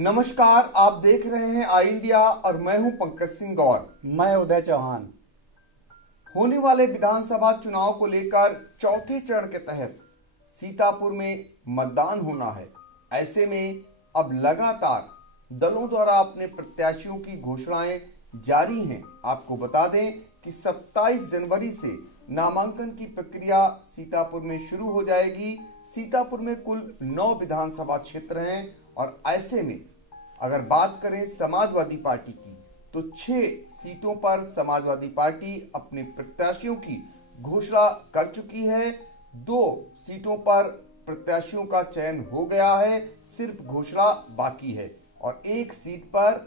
नमस्कार, आप देख रहे हैं आई इंडिया और मैं हूं पंकज सिंह गौर। मैं उदय चौहान। होने वाले विधानसभा चुनाव को लेकर चौथे चरण के तहत सीतापुर में मतदान होना है। ऐसे में अब लगातार दलों द्वारा अपने प्रत्याशियों की घोषणाएं जारी हैं। आपको बता दें कि 27 जनवरी से नामांकन की प्रक्रिया सीतापुर में शुरू हो जाएगी। सीतापुर में कुल 9 विधानसभा क्षेत्र हैं और ऐसे में अगर बात करें समाजवादी पार्टी की तो 6 सीटों पर समाजवादी पार्टी अपने प्रत्याशियों की घोषणा कर चुकी है। 2 सीटों पर प्रत्याशियों का चयन हो गया है, सिर्फ घोषणा बाकी है और 1 सीट पर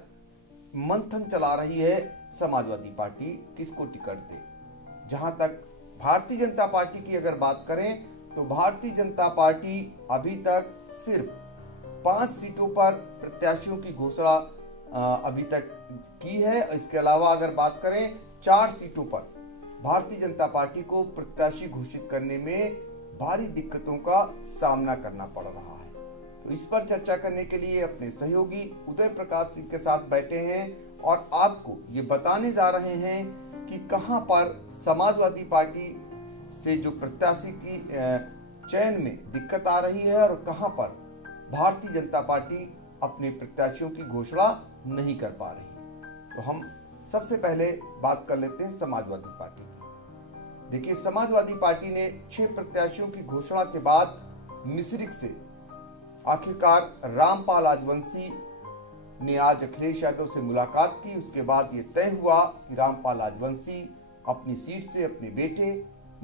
मंथन चला रही है समाजवादी पार्टी किसको टिकट दे। जहां तक भारतीय जनता पार्टी की अगर बात करें तो भारतीय जनता पार्टी अभी तक सिर्फ 5 सीटों पर प्रत्याशियों की घोषणा अभी तक की है। इसके अलावा अगर बात करें 4 सीटों पर भारतीय जनता पार्टी को प्रत्याशी घोषित करने में भारी दिक्कतों का सामना करना पड़ रहा है। तो इस पर चर्चा करने के लिए अपने सहयोगी उदय प्रकाश सिंह के साथ बैठे हैं और आपको ये बताने जा रहे हैं कि कहां पर समाजवादी पार्टी से जो प्रत्याशी की चयन में दिक्कत आ रही है और कहां पर भारतीय जनता पार्टी अपने प्रत्याशियों की घोषणा नहीं कर पा रही। तो हम सबसे पहले बात कर लेते हैं समाजवादी पार्टी की। देखिए, समाजवादी पार्टी ने 6 प्रत्याशियों की घोषणा के बाद मिश्रिख से आखिरकार रामपाल राजवंशी ने आज अखिलेश यादव से मुलाकात की। उसके बाद ये तय हुआ कि रामपाल राजवंशी अपनी सीट से अपने बेटे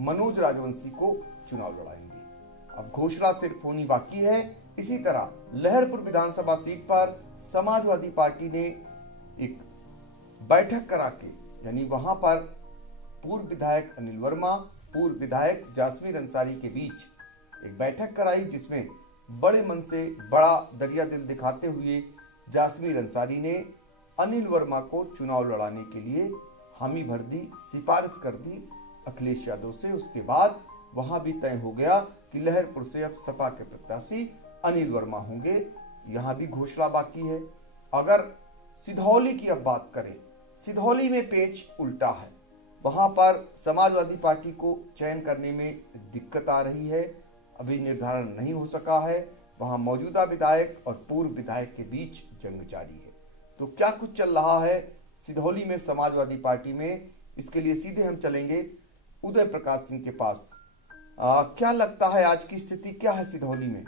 मनोज राजवंशी को चुनाव लड़ाएंगे। अब घोषणा सिर्फ होनी बाकी है। इसी तरह लहरपुर विधानसभा सीट पर समाजवादी पार्टी ने एक बैठक करा के, यानी वहां पर पूर्व विधायक अनिल वर्मा, पूर्व विधायक जासमीर अंसारी के बीच एक बैठक कराई, जिसमें बड़े मन से बड़ा दरिया दिल दिखाते हुए जासमीर अंसारी ने अनिल वर्मा को चुनाव लड़ाने के लिए हामी भर दी, सिफारिश कर दी अखिलेश यादव से। उसके बाद वहां भी तय हो गया कि लहरपुर से अब सपा के प्रत्याशी अनिल वर्मा होंगे। यहां भी घोषणा बाकी है। अगर सिधौली की अब बात करें, सिधौली में पेच उल्टा है। वहां पर समाजवादी पार्टी को चयन करने में दिक्कत आ रही है, अभी निर्धारण नहीं हो सका है। वहां मौजूदा विधायक और पूर्व विधायक के बीच जंग जारी है। तो क्या कुछ चल रहा है सिधौली में समाजवादी पार्टी में, इसके लिए सीधे हम चलेंगे उदय प्रकाश सिंह के पास। क्या लगता है आज की स्थिति क्या है सिधौली में?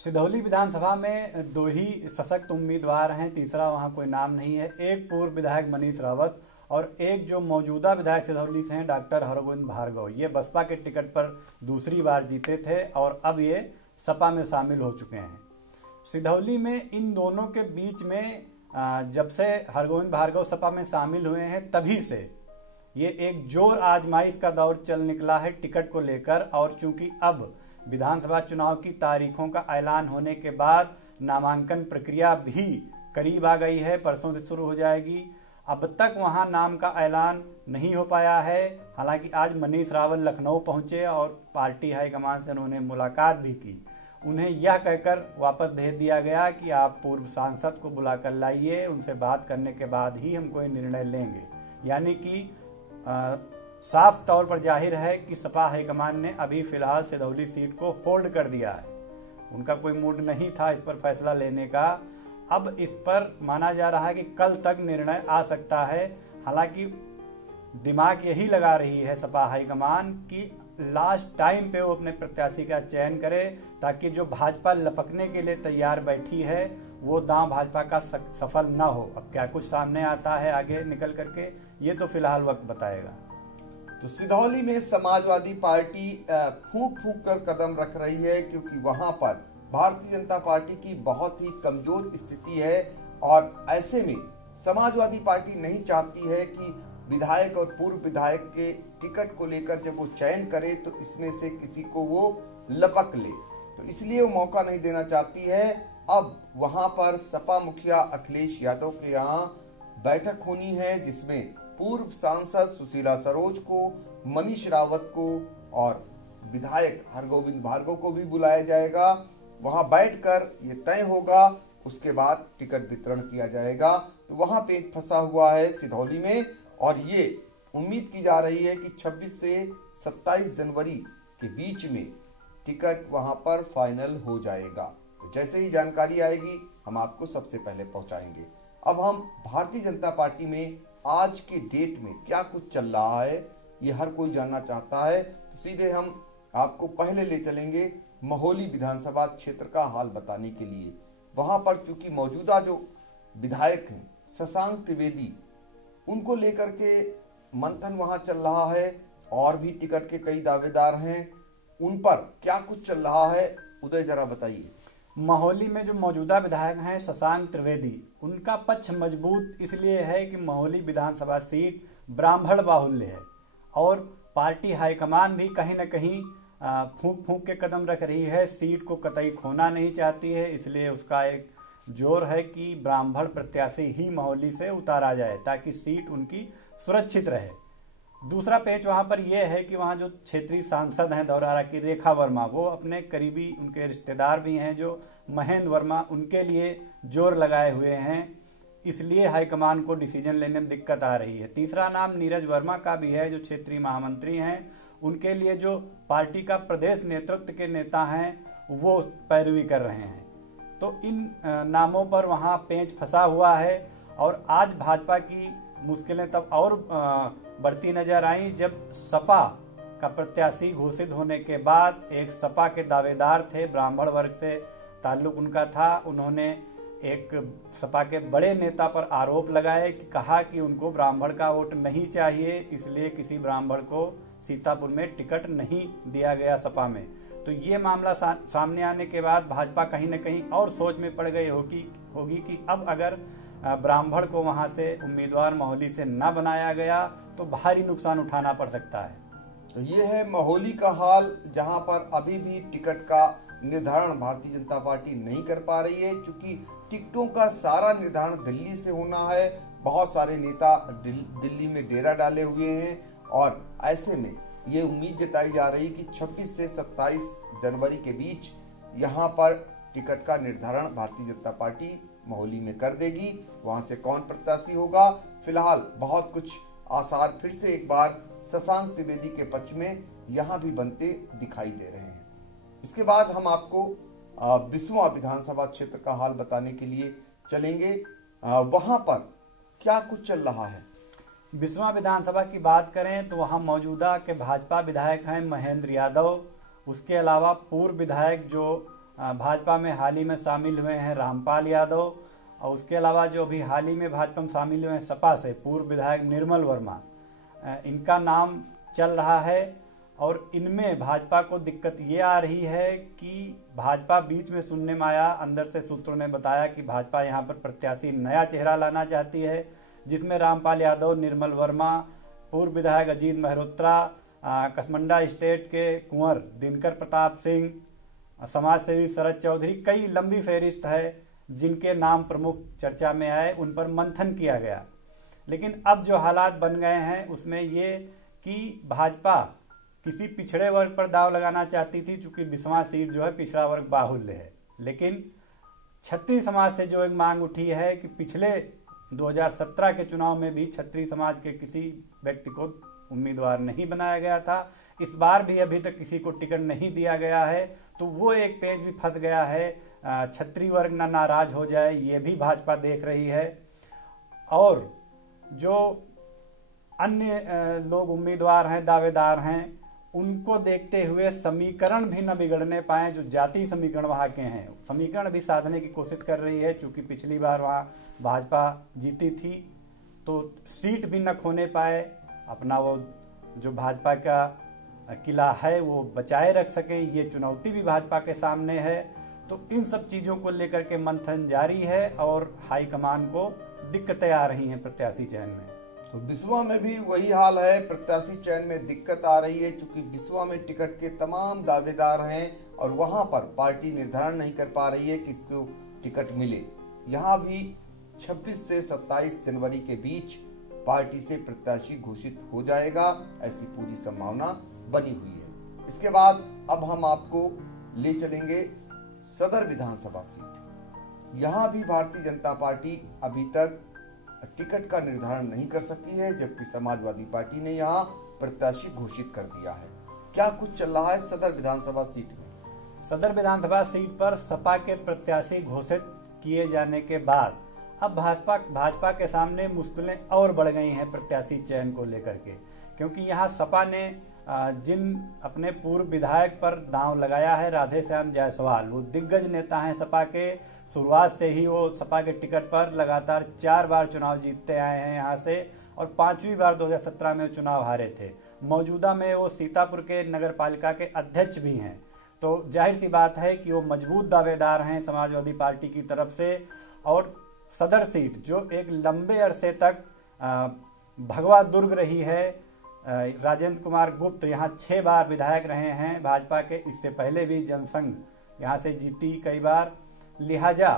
सिधौली विधानसभा में 2 ही सशक्त उम्मीदवार हैं, तीसरा वहां कोई नाम नहीं है। एक पूर्व विधायक मनीष रावत और एक जो मौजूदा विधायक सिधौली से हैं डॉक्टर हरगोविंद भार्गव। ये बसपा के टिकट पर दूसरी बार जीते थे और अब ये सपा में शामिल हो चुके हैं। सिधौली में इन दोनों के बीच में जब से हरगोविंद भार्गव सपा में शामिल हुए हैं तभी से ये एक जोर आजमाइश का दौर चल निकला है टिकट को लेकर। और चूंकि अब विधानसभा चुनाव की तारीखों का ऐलान होने के बाद नामांकन प्रक्रिया भी करीब आ गई है, परसों से शुरू हो जाएगी। अब तक वहां नाम का ऐलान नहीं हो पाया है। हालांकि आज मनीष रावत लखनऊ पहुंचे और पार्टी हाईकमान से उन्होंने मुलाकात भी की। उन्हें यह कहकर वापस भेज दिया गया कि आप पूर्व सांसद को बुलाकर लाइए, उनसे बात करने के बाद ही हम कोई निर्णय लेंगे। यानी कि साफ तौर पर जाहिर है कि सपा हाईकमान ने अभी फिलहाल सिधौली सीट को होल्ड कर दिया है। उनका कोई मूड नहीं था इस पर फैसला लेने का। अब इस पर माना जा रहा है कि कल तक निर्णय आ सकता है। हालांकि दिमाग यही लगा रही है सपा हाईकमान कि लास्ट टाइम पे वो अपने प्रत्याशी का चयन करे, ताकि जो भाजपा लपकने के लिए तैयार बैठी है वो दांव भाजपा का सफल न हो। अब क्या कुछ सामने आता है आगे निकल करके, ये तो फिलहाल वक्त बताएगा। तो सिधौली में समाजवादी पार्टी फूंक फूंक कर कदम रख रही है, क्योंकि वहां पर भारतीय जनता पार्टी की बहुत ही कमजोर स्थिति है और ऐसे में समाजवादी पार्टी नहीं चाहती है कि विधायक और पूर्व विधायक के टिकट को लेकर जब वो चयन करे तो इसमें से किसी को वो लपक ले, तो इसलिए वो मौका नहीं देना चाहती है। अब वहां पर सपा मुखिया अखिलेश यादव के यहाँ बैठक होनी है, जिसमें पूर्व सांसद सुशीला सरोज को, मनीष रावत को और विधायक हरगोविंद भार्गव को भी बुलाया जाएगा। वहां बैठकर ये तय होगा उसके बाद टिकट वितरण किया जाएगा। तो वहां पेच फंसा हुआ है सिधौली में, और ये उम्मीद की जा रही है कि 26 से 27 जनवरी के बीच में टिकट वहां पर फाइनल हो जाएगा। तो जैसे ही जानकारी आएगी हम आपको सबसे पहले पहुंचाएंगे। अब हम भारतीय जनता पार्टी में आज के डेट में क्या कुछ चल रहा है ये हर कोई जानना चाहता है, तो सीधे हम आपको पहले ले चलेंगे महोली विधानसभा क्षेत्र का हाल बताने के लिए। वहां पर चूंकि मौजूदा जो विधायक हैं शशांक त्रिवेदी, उनको लेकर के मंथन वहां चल रहा है और भी टिकट के कई दावेदार हैं, उन पर क्या कुछ चल रहा है उदय जरा बताइए। महोली में जो मौजूदा विधायक हैं शशांक त्रिवेदी, उनका पक्ष मजबूत इसलिए है कि महोली विधानसभा सीट ब्राह्मण बाहुल्य है और पार्टी हाईकमान भी कहीं न कहीं फूंक फूंक के कदम रख रही है, सीट को कतई खोना नहीं चाहती है। इसलिए उसका एक जोर है कि ब्राह्मण प्रत्याशी ही महोली से उतारा जाए ताकि सीट उनकी सुरक्षित रहे। दूसरा पेच वहां पर यह है कि वहां जो क्षेत्रीय सांसद हैं धौरहरा की रेखा वर्मा, वो अपने करीबी उनके रिश्तेदार भी हैं जो महेंद्र वर्मा, उनके लिए जोर लगाए हुए हैं। इसलिए हाईकमान को डिसीजन लेने में दिक्कत आ रही है। तीसरा नाम नीरज वर्मा का भी है जो क्षेत्रीय महामंत्री हैं, उनके लिए जो पार्टी का प्रदेश नेतृत्व के नेता हैं वो पैरवी कर रहे हैं। तो इन नामों पर वहां पेंच फंसा हुआ है और आज भाजपा की मुश्किलें तब और बढ़ती नजर आई जब सपा का प्रत्याशी घोषित होने के बाद एक सपा के दावेदार थे, ब्राह्मण वर्ग से ताल्लुक उनका था, उन्होंने एक सपा के बड़े नेता पर आरोप लगाए कि कहा कि उनको ब्राह्मण का वोट नहीं चाहिए, इसलिए किसी ब्राह्मण को सीतापुर में टिकट नहीं दिया गया सपा में। तो ये मामला सामने आने के बाद भाजपा कहीं न कहीं और सोच में पड़ गई होगी कि अब अगर ब्राह्मण को वहां से उम्मीदवार महोली से न बनाया गया तो भारी नुकसान उठाना पड़ सकता है। तो ये है महोली का हाल, जहां पर अभी भी टिकट का निर्धारण भारतीय जनता पार्टी नहीं कर पा रही है, क्योंकि टिकटों का सारा निर्धारण दिल्ली से होना है। बहुत सारे नेता दिल्ली में डेरा डाले हुए हैं और ऐसे में ये उम्मीद जताई जा रही कि 26 से 27 जनवरी के बीच यहाँ पर टिकट का निर्धारण भारतीय जनता पार्टी महोली में कर देगी। वहां से कौन प्रत्याशी होगा, फिलहाल बहुत कुछ आसार फिर से एक बार शशांक त्रिवेदी के पक्ष में यहाँ भी बनते दिखाई दे रहे हैं। इसके बाद हम आपको बिस्वा विधानसभा क्षेत्र का हाल बताने के लिए चलेंगे। वहां पर क्या कुछ चल रहा है। बिस्वा विधानसभा की बात करें तो वहां मौजूदा के भाजपा विधायक हैं महेंद्र यादव, उसके अलावा पूर्व विधायक जो भाजपा में हाल ही में शामिल हुए हैं रामपाल यादव, और उसके अलावा जो भी हाल ही में भाजपा में शामिल हुए हैं सपा से पूर्व विधायक निर्मल वर्मा, इनका नाम चल रहा है। और इनमें भाजपा को दिक्कत ये आ रही है कि भाजपा बीच में सुनने में आया, अंदर से सूत्रों ने बताया कि भाजपा यहाँ पर प्रत्याशी नया चेहरा लाना चाहती है, जिसमें रामपाल यादव, निर्मल वर्मा, पूर्व विधायक अजीत मेहरोत्रा, कसमंडा स्टेट के कुंवर दिनकर प्रताप सिंह, समाज सेवी शरद चौधरी, कई लंबी फहरिस्त है जिनके नाम प्रमुख चर्चा में आए, उन पर मंथन किया गया। लेकिन अब जो हालात बन गए हैं उसमें ये कि भाजपा किसी पिछड़े वर्ग पर दाव लगाना चाहती थी, चूंकि बिस्वा सीट जो है पिछड़ा वर्ग बाहुल्य है। लेकिन छत्री समाज से जो एक मांग उठी है कि पिछले 2017 के चुनाव में भी छत्री समाज के किसी व्यक्ति को उम्मीदवार नहीं बनाया गया था, इस बार भी अभी तक किसी को टिकट नहीं दिया गया है, तो वो एक पेज भी फंस गया है। छत्री वर्ग ना नाराज हो जाए ये भी भाजपा देख रही है। और जो अन्य लोग उम्मीदवार हैं, दावेदार हैं, उनको देखते हुए समीकरण भी न बिगड़ने पाए, जो जाति समीकरण वहां के हैं, समीकरण भी साधने की कोशिश कर रही है। चूंकि पिछली बार वहां भाजपा जीती थी तो सीट भी न खोने पाए, अपना वो जो भाजपा का किला है वो बचाए रख सके, ये चुनौती भी भाजपा के सामने है। तो इन सब चीजों को लेकर के मंथन जारी है और हाईकमान को दिक्कतें आ रही हैं प्रत्याशी चयन में। तो बिस्वा में भी वही हाल है, प्रत्याशी चयन में दिक्कत आ रही है, क्योंकि बिस्वा में टिकट के तमाम दावेदार हैं और वहां पर पार्टी निर्धारण नहीं कर पा रही है किसको टिकट मिले। यहाँ भी 26 से 27 जनवरी के बीच पार्टी से प्रत्याशी घोषित हो जाएगा, ऐसी पूरी संभावना बनी हुई है। इसके बाद अब हम आपको ले चलेंगे सदर विधानसभा सीट। यहाँ भी भारतीय जनता पार्टी अभी तक टिकट का निर्धारण नहीं कर सकी है, जबकि समाजवादी पार्टी ने यहाँ प्रत्याशी घोषित कर दिया है। क्या कुछ चल रहा है सदर विधानसभा सीट में? सदर विधानसभा सीट पर सपा के प्रत्याशी घोषित किए जाने के बाद अब भाजपा के सामने मुश्किलें और बढ़ गई हैं प्रत्याशी चयन को लेकर के, क्योंकि यहाँ सपा ने जिन अपने पूर्व विधायक पर दांव लगाया है, राधे श्याम जायसवाल, वो दिग्गज नेता हैं सपा के। शुरुआत से ही वो सपा के टिकट पर लगातार 4 बार चुनाव जीतते आए हैं यहाँ से, और 5वीं बार 2017 में चुनाव हारे थे। मौजूदा में वो सीतापुर के नगर पालिका के अध्यक्ष भी हैं, तो जाहिर सी बात है कि वो मजबूत दावेदार हैं समाजवादी पार्टी की तरफ से। और सदर सीट जो एक लंबे अरसे तक भगवा दुर्ग रही है, राजेंद्र कुमार गुप्त यहाँ 6 बार विधायक रहे हैं भाजपा के, इससे पहले भी जनसंघ यहाँ से जीती कई बार। लिहाजा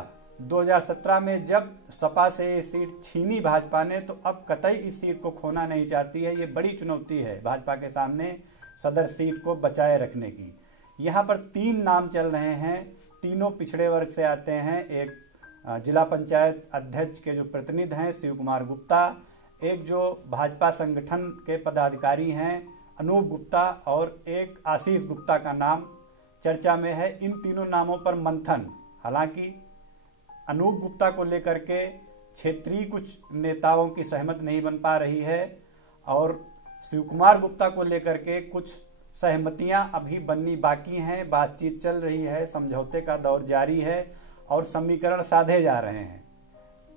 2017 में जब सपा से ये सीट छीनी भाजपा ने, तो अब कतई इस सीट को खोना नहीं चाहती है। ये बड़ी चुनौती है भाजपा के सामने सदर सीट को बचाए रखने की। यहाँ पर 3 नाम चल रहे हैं, तीनों पिछड़े वर्ग से आते हैं। एक जिला पंचायत अध्यक्ष के जो प्रतिनिधि हैं शिव कुमार गुप्ता, एक जो भाजपा संगठन के पदाधिकारी हैं अनूप गुप्ता, और एक आशीष गुप्ता का नाम चर्चा में है। इन तीनों नामों पर मंथन, हालांकि अनूप गुप्ता को लेकर के क्षेत्रीय कुछ नेताओं की सहमति नहीं बन पा रही है, और शिव कुमार गुप्ता को लेकर के कुछ सहमतियां अभी बननी बाकी हैं। बातचीत चल रही है, समझौते का दौर जारी है और समीकरण साधे जा रहे हैं।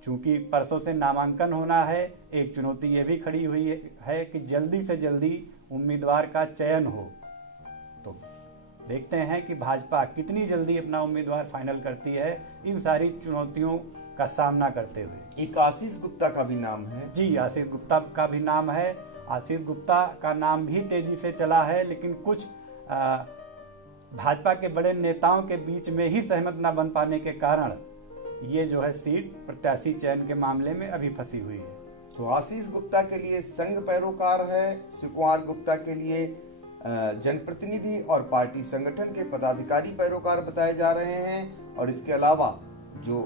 चूंकि परसों से नामांकन होना है, एक चुनौती ये भी खड़ी हुई है कि जल्दी से जल्दी उम्मीदवार का चयन हो। तो देखते हैं कि भाजपा कितनी जल्दी अपना उम्मीदवार फाइनल करती है इन सारी चुनौतियों का सामना करते हुए। एक आशीष गुप्ता का भी नाम है। जी, आशीष गुप्ता का भी नाम है। आशीष गुप्ता का नाम भी तेजी से चला है, लेकिन कुछ भाजपा के बड़े नेताओं के बीच में ही सहमत न बन पाने के कारण ये जो है सीट प्रत्याशी चयन के मामले में अभी फंसी हुई है। तो आशीष गुप्ता के लिए संघ पैरोकार है, शिव कुमार गुप्ता के लिए जनप्रतिनिधि और पार्टी संगठन के पदाधिकारी पैरोकार बताए जा रहे हैं। और इसके अलावा जो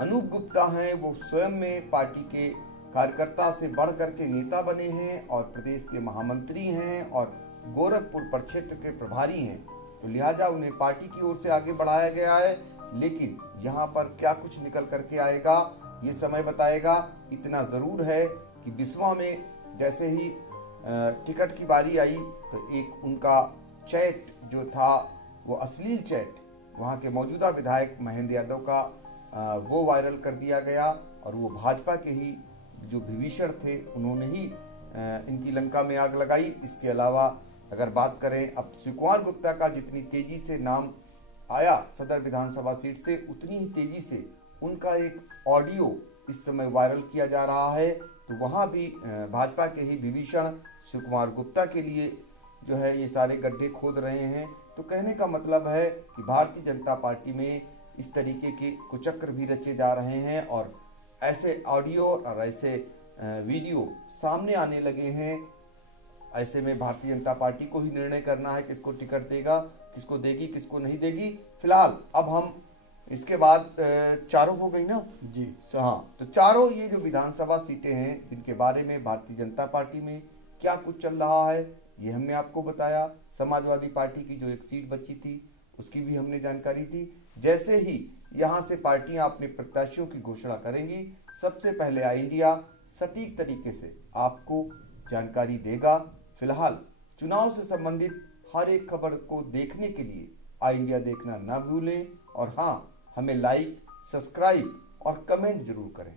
अनूप गुप्ता हैं वो स्वयं में पार्टी के कार्यकर्ता से बढ़ करके नेता बने हैं और प्रदेश के महामंत्री हैं और गोरखपुर प्रक्षेत्र के प्रभारी हैं, तो लिहाजा उन्हें पार्टी की ओर से आगे बढ़ाया गया है। लेकिन यहाँ पर क्या कुछ निकल करके आएगा ये समय बताएगा। इतना जरूर है कि बिस्वा में जैसे ही टिकट की बारी आई तो एक उनका चैट जो था वो अश्लील चैट वहाँ के मौजूदा विधायक महेंद्र यादव का वो वायरल कर दिया गया, और वो भाजपा के ही जो विभीषण थे उन्होंने ही इनकी लंका में आग लगाई। इसके अलावा अगर बात करें अब शिव कुमार गुप्ता का, जितनी तेजी से नाम आया सदर विधानसभा सीट से, उतनी ही तेजी से उनका एक ऑडियो इस समय वायरल किया जा रहा है। तो वहाँ भी भाजपा के ही विभीषण शिव कुमार गुप्ता के लिए जो है ये सारे गड्ढे खोद रहे हैं। तो कहने का मतलब है कि भारतीय जनता पार्टी में इस तरीके के कुचक्र भी रचे जा रहे हैं और ऐसे ऑडियो और ऐसे वीडियो सामने आने लगे हैं। ऐसे में भारतीय जनता पार्टी को ही निर्णय करना है किसको टिकट देगा, किसको देगी, किसको नहीं देगी। फिलहाल अब हम इसके बाद चारों हो गई ना जी। हाँ, तो चारों ये जो विधानसभा सीटें हैं जिनके बारे में भारतीय जनता पार्टी में क्या कुछ चल रहा है ये हमने आपको बताया। समाजवादी पार्टी की जो एक सीट बची थी उसकी भी हमने जानकारी दी। जैसे ही यहाँ से पार्टियां अपने प्रत्याशियों की घोषणा करेंगी, सबसे पहले आई इंडिया सटीक तरीके से आपको जानकारी देगा। फिलहाल चुनाव से संबंधित हर एक खबर को देखने के लिए आई इंडिया देखना ना भूलें, और हाँ, हमें लाइक, सब्सक्राइब और कमेंट जरूर करें।